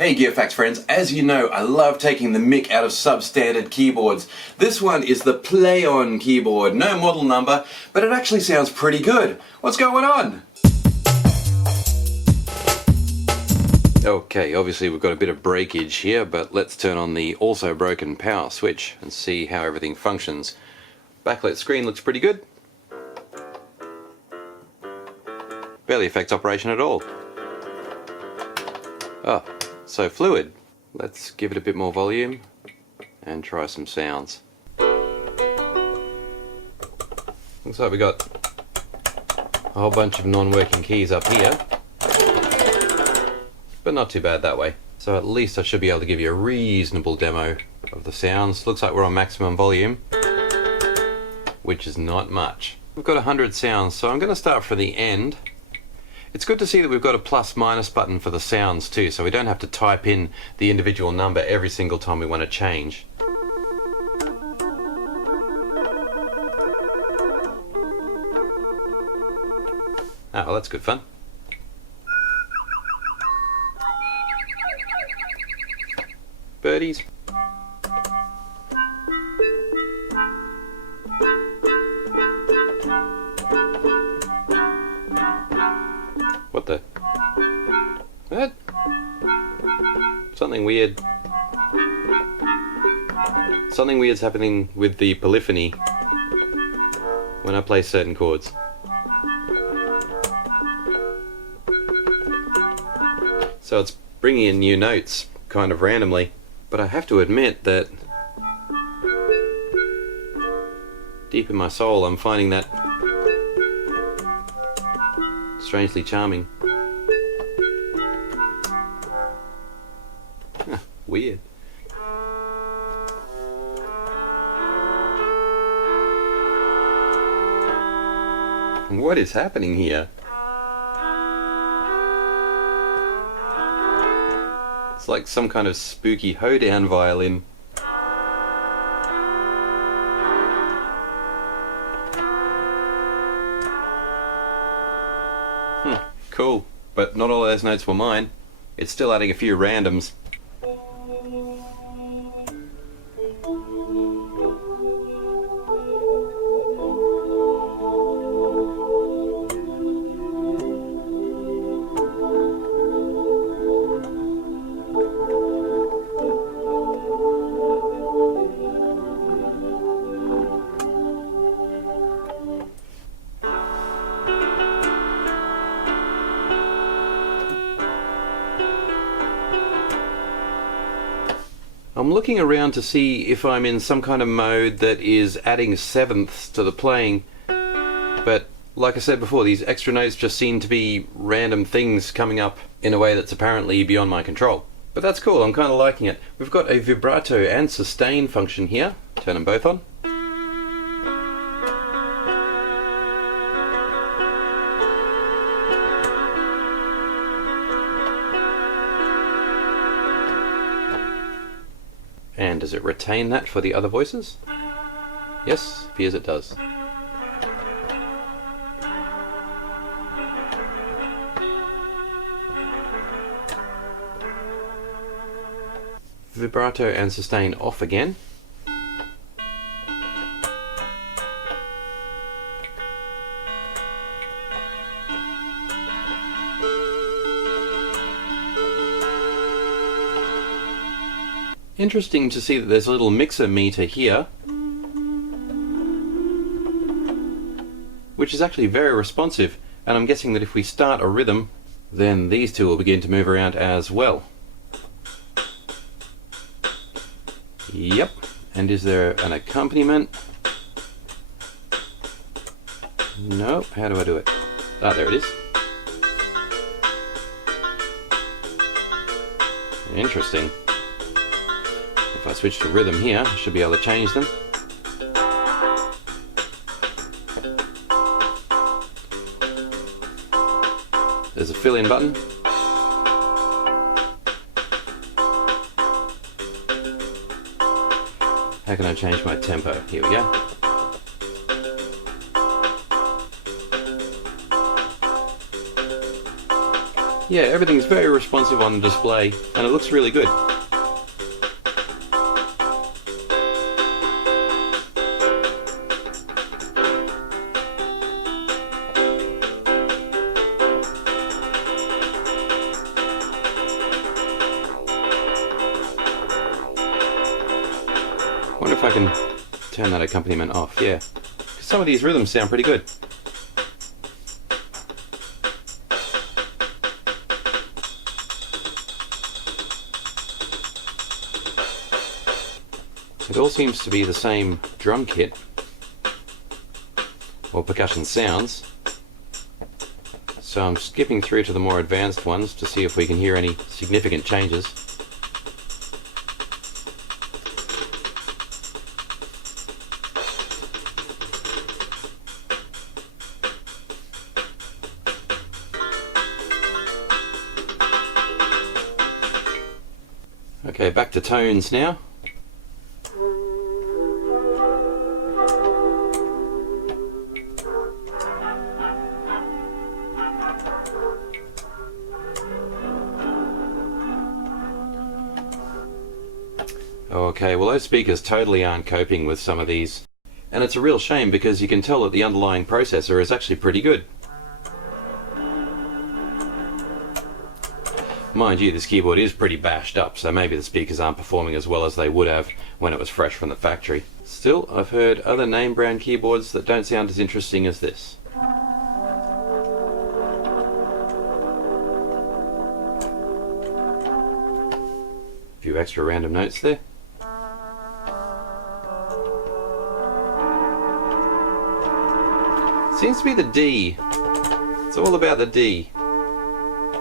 Hey Gearfacts friends, as you know, I love taking the mick out of substandard keyboards. This one is the Play-On keyboard, no model number, but it actually sounds pretty good. What's going on? Okay, obviously we've got a bit of breakage here, but let's turn on the also broken power switch and see how everything functions. Backlit screen looks pretty good. Barely affects operation at all. Oh, so fluid. Let's give it a bit more volume and try some sounds. Looks like we got a whole bunch of non-working keys up here, but not too bad that way. So at least I should be able to give you a reasonable demo of the sounds. Looks like we're on maximum volume, which is not much. We've got 100 sounds, so I'm going to start from the end. It's good to see that we've got a plus minus button for the sounds too, so we don't have to type in the individual number every single time we want to change. Oh, well, that's good fun. Birdies. What the? What? Something weird. Something weird's happening with the polyphony when I play certain chords. So it's bringing in new notes kind of randomly, but I have to admit that deep in my soul I'm finding that strangely charming. Weird. What is happening here? It's like some kind of spooky hoedown violin. Cool, but not all those notes were mine. It's still adding a few randoms. I'm looking around to see if I'm in some kind of mode that is adding sevenths to the playing, but like I said before, these extra notes just seem to be random things coming up in a way that's apparently beyond my control. But that's cool, I'm kind of liking it. We've got a vibrato and sustain function here. Turn them both on. And does it retain that for the other voices? Yes, appears it does. Vibrato and sustain off again. Interesting to see that there's a little mixer meter here, which is actually very responsive, and I'm guessing that if we start a rhythm, then these two will begin to move around as well. Yep, and is there an accompaniment? Nope, how do I do it? Ah, there it is. Interesting. If I switch to rhythm here, I should be able to change them. There's a fill-in button. How can I change my tempo? Here we go. Yeah, everything's very responsive on display and it looks really good. Wonder if I can turn that accompaniment off, yeah. 'Cause some of these rhythms sound pretty good. It all seems to be the same drum kit, or percussion sounds. So I'm skipping through to the more advanced ones to see if we can hear any significant changes. Okay, back to tones now. Okay, well those speakers totally aren't coping with some of these. And it's a real shame because you can tell that the underlying processor is actually pretty good. Mind you, this keyboard is pretty bashed up, so maybe the speakers aren't performing as well as they would have when it was fresh from the factory. Still, I've heard other name brand keyboards that don't sound as interesting as this. A few extra random notes there. Seems to be the D. It's all about the D.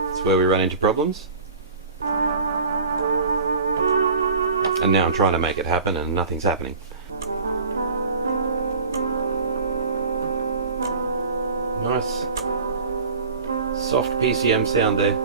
That's where we run into problems. And now I'm trying to make it happen and nothing's happening. Nice soft PCM sound there.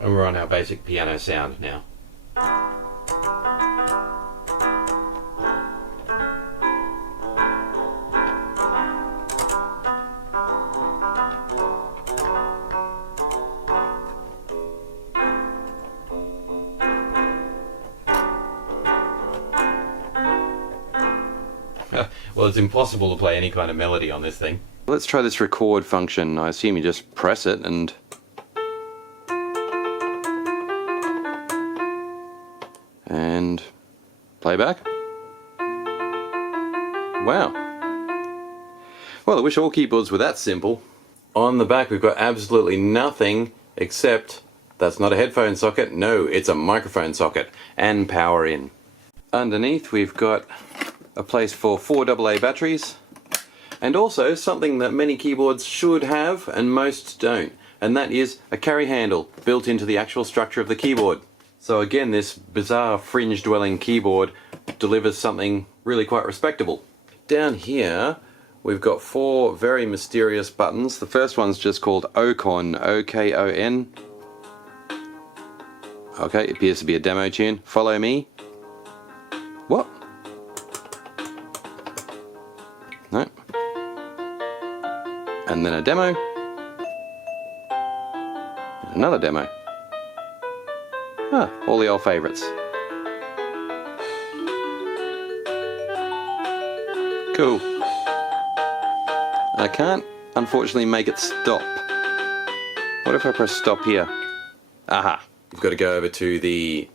And we're on our basic piano sound now. Well, it's impossible to play any kind of melody on this thing. Let's try this record function. I assume you just press it and playback. Wow. Well, I wish all keyboards were that simple. On the back we've got absolutely nothing except that's not a headphone socket. No, it's a microphone socket and power in. Underneath we've got a place for 4 AA batteries and also something that many keyboards should have and most don't, and that is a carry handle built into the actual structure of the keyboard. So again, this bizarre fringe-dwelling keyboard delivers something really quite respectable. Down here, we've got 4 very mysterious buttons. The first one's just called Okon, O-K-O-N. Okay, it appears to be a demo tune. Follow me. What? No. And then a demo. And another demo. Ah, all the old favourites. Cool. I can't, unfortunately, make it stop. What if I press stop here? Aha! You've got to go over to the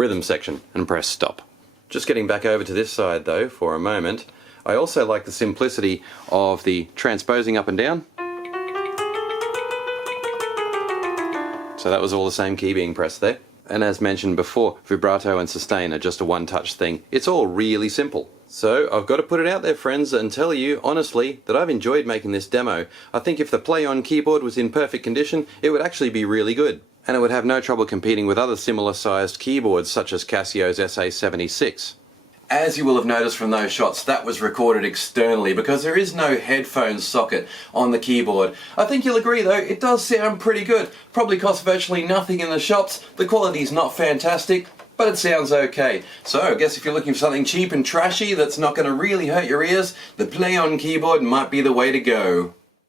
rhythm section and press stop. Just getting back over to this side though for a moment, I also like the simplicity of the transposing up and down. So that was all the same key being pressed there. And as mentioned before, vibrato and sustain are just a one-touch thing. It's all really simple. So I've got to put it out there, friends, and tell you honestly that I've enjoyed making this demo. I think if the play-on keyboard was in perfect condition, it would actually be really good. And it would have no trouble competing with other similar sized keyboards such as Casio's SA76. As you will have noticed from those shots, that was recorded externally because there is no headphone socket on the keyboard. I think you'll agree though, it does sound pretty good. Probably costs virtually nothing in the shops, the quality's not fantastic, but it sounds okay. So I guess if you're looking for something cheap and trashy that's not going to really hurt your ears, the play-on keyboard might be the way to go.